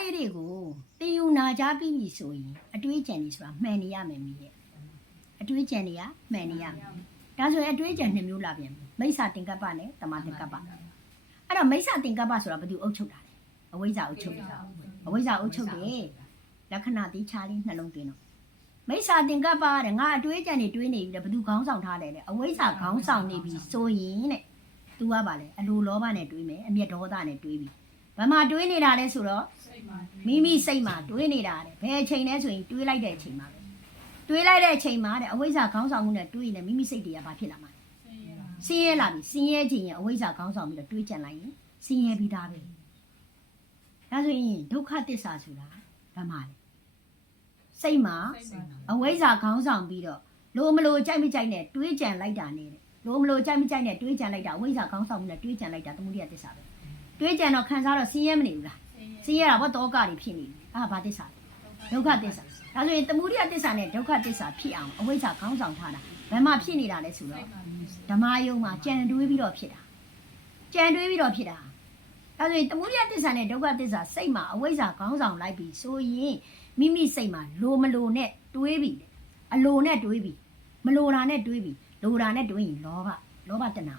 လေးတွေကိုတေယူနာကြပြီးပြီဆိုရင်အတွေးကြံနေဆိုတာမှန်နေရမယ်မိရဲ့အတွေးကြံနေရမှန်နေရမယ်ဒါဆိုရင်အတွေးကြံ2မျိုးလာပြန်ပြီမိစ္ဆာတင်ကပ္ပနဲ့တမတင်ကပ္ပအဲ့တော့မိစ္ဆာတင်ကပ္ပဆိုတာဘာလို့အုပ်ချုပ်တာလဲအဝိဇ္ဇာအုပ်ချုပ်တယ်အဝိဇ္ဇာအုပ်ချုပ်တယ်လက္ခဏာတိချာလေးနှလုံးသွင်းတော့မိစ္ဆာတင်ကပ္ပတဲ့ငါအတွေးကြံနေတွေးနေပြီတဲ့ဘသူခေါင်းဆောင်ထားတယ်လေအဝိဇ္ဇာခေါင်းဆောင်နေပြီဆိုရင်တဲ့ तू ကပါလေအလိုလောဘနဲ့တွေးမယ်အမျက်ဒေါသနဲ့တွေးပြီဘာမှတွေးနေတာလဲဆိုတော့မိမိစိတ်မှာတွေးနေတာတဲ့ဘယ်အချိန်လဲဆိုရင်တွေးလိုက်တဲ့အချိန်မှာပဲတွေးလိုက်တဲ့အချိန်မှာတဲ့အဝိဇ္ဇာခေါင်းဆောင်မှုနဲ့တွေးရင်မိမိစိတ်တွေကဘာဖြစ်လာမှာဆင်းရဲလာပြီဆင်းရဲခြင်းရဲ့အဝိဇ္ဇာခေါင်းဆောင်ပြီးတော့တွေးကြံလိုက်ရင်ဆင်းရဲပြီးသားပဲဒါဆိုရင်ဒုက္ခသစ္စာဆိုတာဘာမှလဲစိတ်မှာအဝိဇ္ဇာခေါင်းဆောင်ပြီးတော့လိုမလိုကြိုက်မကြိုက်နဲ့တွေးကြံလိုက်တာနဲ့လိုမလိုကြိုက်မကြိုက်နဲ့တွေးကြံလိုက်တာအဝိဇ္ဇာခေါင်းဆောင်မှုနဲ့တွေးကြံလိုက်တာသမုဒိယသစ္စာပဲတွေးကြံတော့ခံစားတော့ဆင်းရဲမနေဘူးလားဆင်းရဲတာဘောတောကတွေဖြစ်နေပြီဘာသစ္စာလဲဒုက္ခသစ္စာဒါဆိုရင်သမုဒိယသစ္စာနဲ့ဒုက္ခသစ္စာဖြစ်အောင်အဝိဇ္ဇာခေါင်းဆောင်ထားတာဘယ်မှာဖြစ်နေတာလဲဆိုတော့ဓမ္မယုံမှာကြံတွေးပြီးတော့ဖြစ်တာကြံတွေးပြီးတော့ဖြစ်တာဒါဆိုရင်သမုဒိယသစ္စာနဲ့ဒုက္ခသစ္စာစိတ်မှာအဝိဇ္ဇာခေါင်းဆောင်လိုက်ပြီးဆိုရင်မိမိစိတ်မှာလိုမလိုနဲ့တွေးပြီးအလိုနဲ့တွေးပြီးမလိုတာနဲ့တွေးပြီးလိုတာနဲ့တွေးရင်လောဘတဏှာ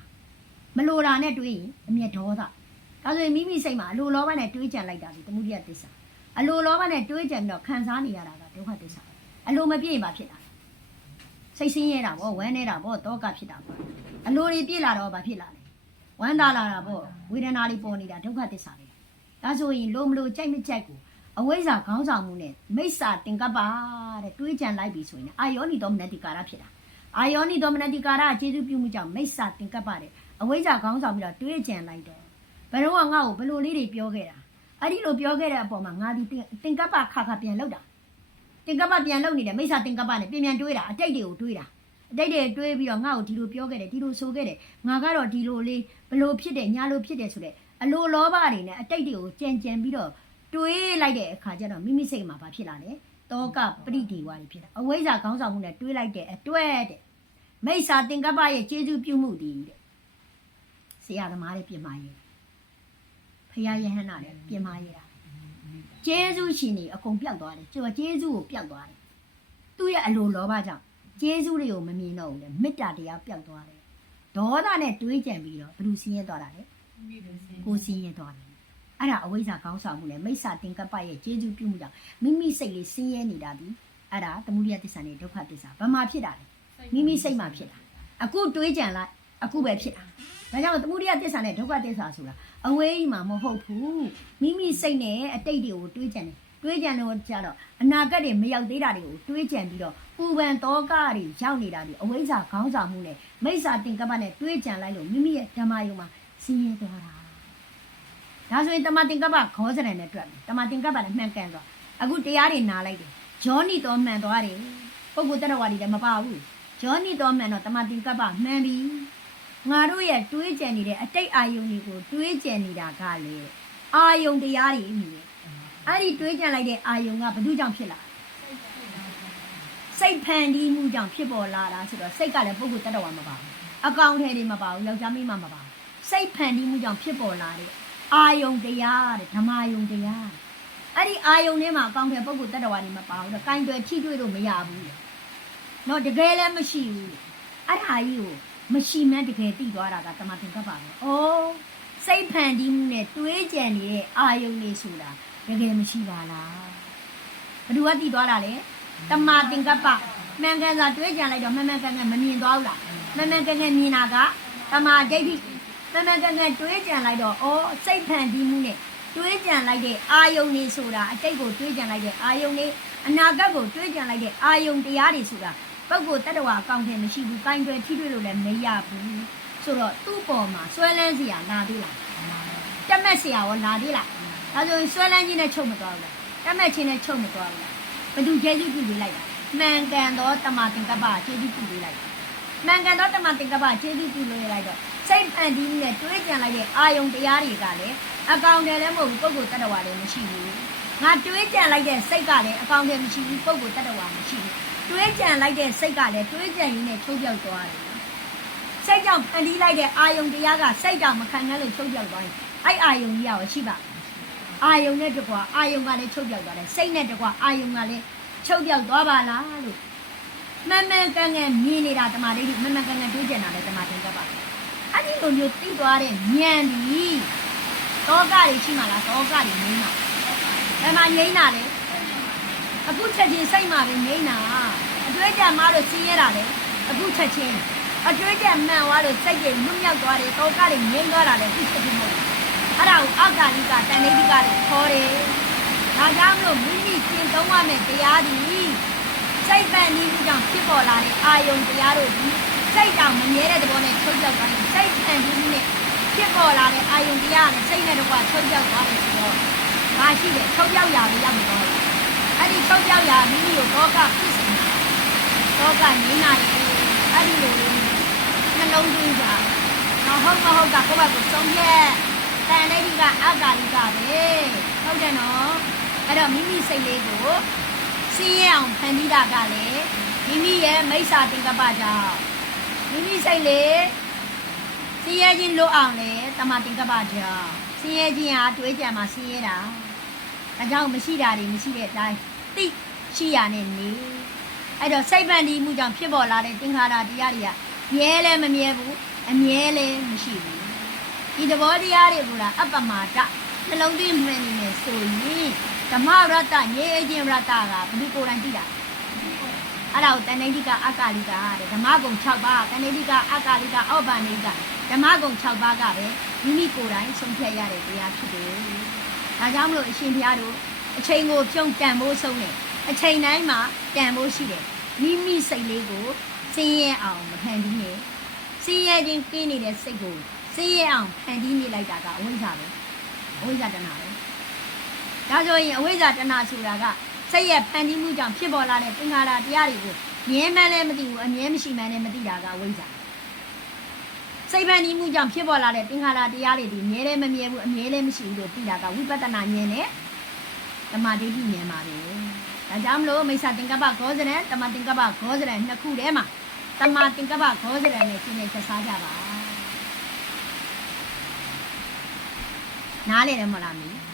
မလိုတာနဲ့တွေးရင်အမျက်ဒေါသဒါဆိုရင်မိမိစိတ်မှာအလိုလောဘနဲ့တွေးကြံလိုက်တာဒီသမုဒိယသစ္စာအလိုလောဘနဲ့တွေးကြံပြီးတော့ခံစားနေရတာကဒုက္ခသစ္စာအလိုမပြည့်ရင်ဘာဖြစ်တာစိတ်ဆင်းရဲတာပေါ့ဝမ်းနေတာပေါ့တောကဖြစ်တာပေါ့အလိုတွေပြည့်လာတော့ဘာဖြစ်လာလဲဝမ်းသာလာတာပေါ့ဝေဒနာတွေပေါ်နေတာဒုက္ခသစ္စာပဲဒါဆိုရင်လိုမလိုကြိုက်မကြိုက်ကိုအဝိဇ္ဇာခေါင်းဆောင်မှုနဲ့မိစ္ဆာတင်ကပ္ပတဲ့တွေးကြံလိုက်ပြီဆိုရင်အာယောနိသောမနတိကာရဖြစ်တာအာယောနိသောမနတိကာရအခြေပြုပြုမှုကြောင့်မိစ္ဆာတင်ကပ္ပတဲ့အဝိဇ္ဇာခေါင်းဆောင်ပြီးတော့တွေးကြံလိုက်တော့ဘယ်တော့ငါ့ကိုဘလို့လေးတွေပြောခဲ့တာအဲ့ဒီလိုပြောခဲ့တဲ့အပေါ်မှာငါဒီတင်ကပ္ပခါပြန်လောက်တာတင်ကပ္ပပြန်လောက်နေတယ်မိစ္ဆာတင်ကပ္ပနဲ့ပြန်တွေးတာအတိတ်တွေကိုတွေးတာအတိတ်တွေတွေးပြီးတော့ငါ့ကိုဒီလိုပြောခဲ့တယ်ဒီလိုဆိုခဲ့တယ်ငါကတော့ဒီလိုလေးဘလို့ဖြစ်တယ်ညာလိုဖြစ်တယ်ဆိုတဲ့အလိုလောဘတွေနဲ့အတိတ်တွေကိုကြံပြီးတော့တွေးလိုက်တဲ့အခါကျတော့မိမိစိတ်မှာဘာဖြစ်လာလဲတောကပရိဒေဝတွေဖြစ်တာအဝိဇ္ဇာခေါင်းဆောင်မှုနဲ့တွေးလိုက်တဲ့အတွက်တဲ့မိစ္ဆာတင်ကပ္ပရဲ့ကျေစုပြုမှုတည်တဲ့ဆရာသမားတွေပြင်မာရေးဖရာယဟန္တာတွေပြင်မာရေးတာကျေစုရှင်တွေအကုန်ပျောက်သွားတယ်ကျော်ကျေစုကိုပျောက်သွားတယ်သူ့ရဲ့အလိုလောဘကြောင့်ကျေစုတွေကိုမမြင်တော့ဘူးလေမေတ္တာတရားပျောက်သွားတယ်ဒေါသနဲ့တွေးကြံပြီးတော့ဘယ်လိုဆင်းရဲသွားတာလဲကိုဆင်းရဲသွားတယ်အဲ့ဒါအဝိဇ္ဇာခေါင်းဆောင်မှုနဲ့မိစ္ဆာတင်ကပ္ပရဲ့ကျေစုပြုမှုကြောင့်မိမိစိတ်လေးဆင်းရဲနေတာဒီအဲ့ဒါသမုဒိယသစ္စာနဲ့ဒုက္ခသစ္စာဘာမှဖြစ်တာလဲမိမိစိတ်မှာဖြစ်တာအခုတွေးကြံလိုက်အခုပဲဖြစ်တာဒါကြောင့်သမုဒိယသစ္စာနဲ့ဒုက္ခသစ္စာဆိုတာအဝေးမှာမဟုတ်ဘူးမိမိစိတ်နဲ့အတိတ်တွေကိုတွေးကြံတယ်တွေးကြံလို့ကြတော့အနာဂတ်တွေမရောက်သေးတာတွေကိုတွေးကြံပြီးတော့ပူပန်တောကတွေရောက်နေတာဒီအဝိဇ္ဇာခေါင်းဆောင်မှုနဲ့မိစ္ဆာတင်ကပ္ပနဲ့တွေးကြံလိုက်လို့မိမိရဲ့ဓမ္မယုံမှာဆင်းရဲသွားတာဒါဆိုရင်တမတင်ကပ္ပခေါ်စရံနဲ့တွက်တယ်တမတင်ကပ္ပနဲ့မှန်ကန်သွားအခုတရားတွေနားလိုက်တယ်ဂျောနိတော်မှန်သွားတယ်ပုဂ္ဂိုလ်တ attva တွေလည်းမပါဘူးဂျောနိတော်မှန်တော့တမတင်ကပ္ပမှန်ပြီငါတို့ရဲ့တွေးကြံနေတဲ့အတိတ်အာယုန်တွေကိုတွေးကြံနေတာကလေအာယုန်တရားတွေမြည်အဲ့ဒီတွေးကြံလိုက်တဲ့အာယုန်ကဘယ်သူကြောင့်ဖြစ်လာစိတ်ဖန်တီးမှုကြောင့်ဖြစ်ပေါ်လာတာဆိုတော့စိတ်ကလည်းပုဂ္ဂိုလ်တ attva မပါဘူးအကောင်ထဲတွေမပါဘူးယောက်ျားမိန်းမမပါဘူးစိတ်ဖန်တီးမှုကြောင့်ဖြစ်ပေါ်လာတဲ့အာယုန်တရားတဲ့ဓမ္မယုန်တရားအဲ့ဒီအာယုန်ထဲမှာအကောင်ထဲပုဂ္ဂိုလ်တ attva တွေမပါဘူးတော့ကိုင်တွယ်ထိတွေ့လို့မရဘူးနော်တကယ်လည်းမရှိဘူးအဲ့ဒါကြီးကိုမရှိမှန်းတကယ်သိသွားတာကတမတင်ကပ္ပပဲ။အိုးစိတ်ဖန်တီးမှုနဲ့တွေးကြံနေတဲ့အာယုန်တွေဆိုတာတကယ်မရှိပါလား။ဘယ်သူကသိသွားတာလဲ။တမတင်ကပ္ပမှန်ကန်စွာတွေးကြံလိုက်တော့မှန်မှန်ကန်ကန်မမြင်သွားဘူးလား။မှန်မှန်ကန်ကန်မြင်တာကတမဒိဋ္ဌိမှန်မှန်ကန်ကန်တွေးကြံလိုက်တော့အိုးစိတ်ဖန်တီးမှုနဲ့တွေးကြံလိုက်တဲ့အာယုန်တွေဆိုတာအတိတ်ကိုတွေးကြံလိုက်တဲ့အာယုန်တွေအနာဂတ်ကိုတွေးကြံလိုက်တဲ့အာယုန်တရားတွေဆိုတာပုဂ္ဂိုလ်တ attva အကောင့်ထဲမရှိဘူးကိုင်တွယ်ထိတွေ့လို့လည်းမရဘူးဆိုတော့သူ့ပေါ်မှာဆွဲလန်းစရာလာသေးလားတက်မက်စရာရောလာသေးလားဒါဆိုရင်ဆွဲလန်းခြင်းနဲ့ချုပ်မသွားဘူးလားတက်မက်ခြင်းနဲ့ချုပ်မသွားဘူးလားဘယ်သူကျေစုပြုပေးလိုက်တာမှန်ကန်သောတမတင်ကပ္ပကျေစုပြုပေးလိုက်တာမှန်ကန်သောတမတင်ကပ္ပကျေစုပြုလို့ရလိုက်တော့စိတ်ဖန်တီးနဲ့တွေးကြံလိုက်တဲ့အာယုန်တရားတွေကလည်းအကောင်ထဲလည်းမဟုတ်ဘူးပုဂ္ဂိုလ်တ attva လည်းမရှိဘူးငါတွေးကြံလိုက်တဲ့စိတ်ကလည်းအကောင်ထဲမရှိဘူးပုဂ္ဂိုလ်တ attva မရှိဘူးတွေးကြံလိုက်တဲ့စိတ်ကလည်းတွေးကြံရင်းနဲ့ချုပ်ပြောက်သွားတယ်စိတ်ကြောင့်ဖန်တီးလိုက်တဲ့အာယုန်တရားကစိတ်ကြောင့်မခံနိုင်လို့ချုပ်ပြောက်သွားရင်အဲ့အာယုန်ကြီးရောရှိပါမ အာယုံနဲ့တကွာအာယုံကလည်းချုပ်ပြောက်သွားတယ်စိတ်နဲ့တကွာအာယုံကလည်းချုပ်ပြောက်သွားပါလားလို့မှန်မှန်ကန်ကန်မြင်နေတာတမာဒိဋ္ဌိမှန်မှန်ကန်ကန်တွေးကြတာလည်းတမာသင်္ကပ္ပအဲ့ဒီလိုမျိုးသိသွားတဲ့ဉာဏ်ဒီတောကတွေရှိမှလားတောကတွေငိမ့်တာဘယ်မှာငိမ့်တာလဲအခုချက်ချင်းစိတ်မှာပဲငိမ့်တာအတွေ့အကြုံမှလို့ဆင်းရဲတာလေအခုချက်ချင်းအတွေ့အကြုံမှန်သွားလို့စိတ်တွေလွတ်မြောက်သွားတယ်တောကတွေငိမ့်သွားတာလေအခုချက်ချင်းမဟုတ်ဘူးအဲ့ဒါကိုအောက်ကလိကတဏှိတိကတွေခေါ်တယ်ဒါကြောင့်မလို့မိမိကျင့်သုံးရမယ့်တရားဒီစိတ်ပန်ဒီမှုကြောင့်ဖြစ်ပေါ်လာတဲ့အာယုံတရားတို့ဒီစိတ်တောင်မမြဲတဲ့သဘောနဲ့ချုပ်ပြောက်သွားရင်စိတ်ပန်ဒီမှုနဲ့ဖြစ်ပေါ်လာတဲ့အာယုံတရားနဲ့စိတ်နဲ့တကွာချုပ်ပြောက်သွားတယ်ဆိုတော့ဘာရှိလဲချုပ်ပြောက်ရာလေးရောက်မသွားဘူးအဲ့ဒီချုပ်ပြောက်ရာမိမိကိုဒေါကဖြစ်စေတာဒေါကငြိမ်းလာရင်အဲ့ဒီလိုလေးနှလုံးသွင်းကြတော့ဟုတ်မဟုတ်ကကိုယ့်ဘက်ကိုဆုံးဖြတ်တန်လေးကအကာလိကပဲဟုတ်တယ်နော်အဲ့တော့မိမိစိတ်လေးကိုစင်းရအောင်ဖန်တီးတာကလည်းမိမိရဲ့မိစ္ဆာသင်္ကပ္ပကြောင့်မိမိစိတ်လေးစင်းရဲခြင်းလို့အောင်လေတမသင်္ကပ္ပကြောင့်စင်းရဲခြင်းဟာတွေးကြံမှာစင်းရဲတာဒါကြောင့်မရှိတာတွေမရှိတဲ့အတိုင်းသိရှိရနဲ့နေအဲ့တော့စိတ်ပန်တီးမှုကြောင့်ဖြစ်ပေါ်လာတဲ့သင်္ခါရတရားတွေကမြဲလဲမမြဲဘူးအမြဲလဲမရှိဘူးဒီသဘောတရားတွေကအပ္ပမာဒနှလုံးသွင်းမှန်နေမယ်ဆိုရင်ဓမ္မရတ္တငြိအခြင်းရတ္တကဘယ်ဒီကိုယ်တိုင်သိတာအဲ့ဒါကိုတဏှိတိကအကာလိကတဲ့ဓမ္မဂုံ6ပါးတဏှိတိကအကာလိကအောက်ပါနေကဓမ္မဂုံ6ပါးကပဲမိမိကိုယ်တိုင်ဆုံးဖြတ်ရတဲ့တရားဖြစ်တယ်ဒါကြောင့်မလို့အရှင်ဘုရားတို့အချိန်ကိုပြုံးတန်ဖို့ဆုံးတယ်အချိန်တိုင်းမှာတန်ဖို့ရှိတယ်မိမိစိတ်လေးကိုစင်းရဲအောင်မဖန်တီးနဲ့စင်းရဲခြင်းကင်းနေတဲ့စိတ်ကိုစင်းရဲအောင်ဖန်တီးနေလိုက်တာကအဝိဇ္ဇာပဲအဝိဇ္ဇာတဏှာပဲဒါဆိုရင်အဝိဇ္ဇာတဏှာဆိုတာကစိတ်ရဲ့ဖန်တီးမှုကြောင့်ဖြစ်ပေါ်လာတဲ့သင်္ခါရတရားတွေကိုမြဲမှန်းလည်းမသိဘူးအမြဲမရှိမှန်းလည်းမသိတာကဝိဇ္ဇာစိတ်ဖန်တီးမှုကြောင့်ဖြစ်ပေါ်လာတဲ့သင်္ခါရတရားတွေဒီမြဲလည်းမမြဲဘူးအမြဲလည်းမရှိဘူးလို့သိတာကဝိပဿနာဉာဏ်နဲ့ဓမ္မဒိဋ္ဌိဉာဏ်ပါပဲဒါကြောင့်မလို့မိစ္ဆာသင်္ကပ္ပဂောဇရံဓမ္မသင်္ကပ္ပဂောဇရံနှစ်ခုထဲမှာဓမ္မသင်္ကပ္ပဂောဇရံနဲ့ရှင်းနေချက်စားကြပါနားလည်တယ်မဟုတ်လားမီး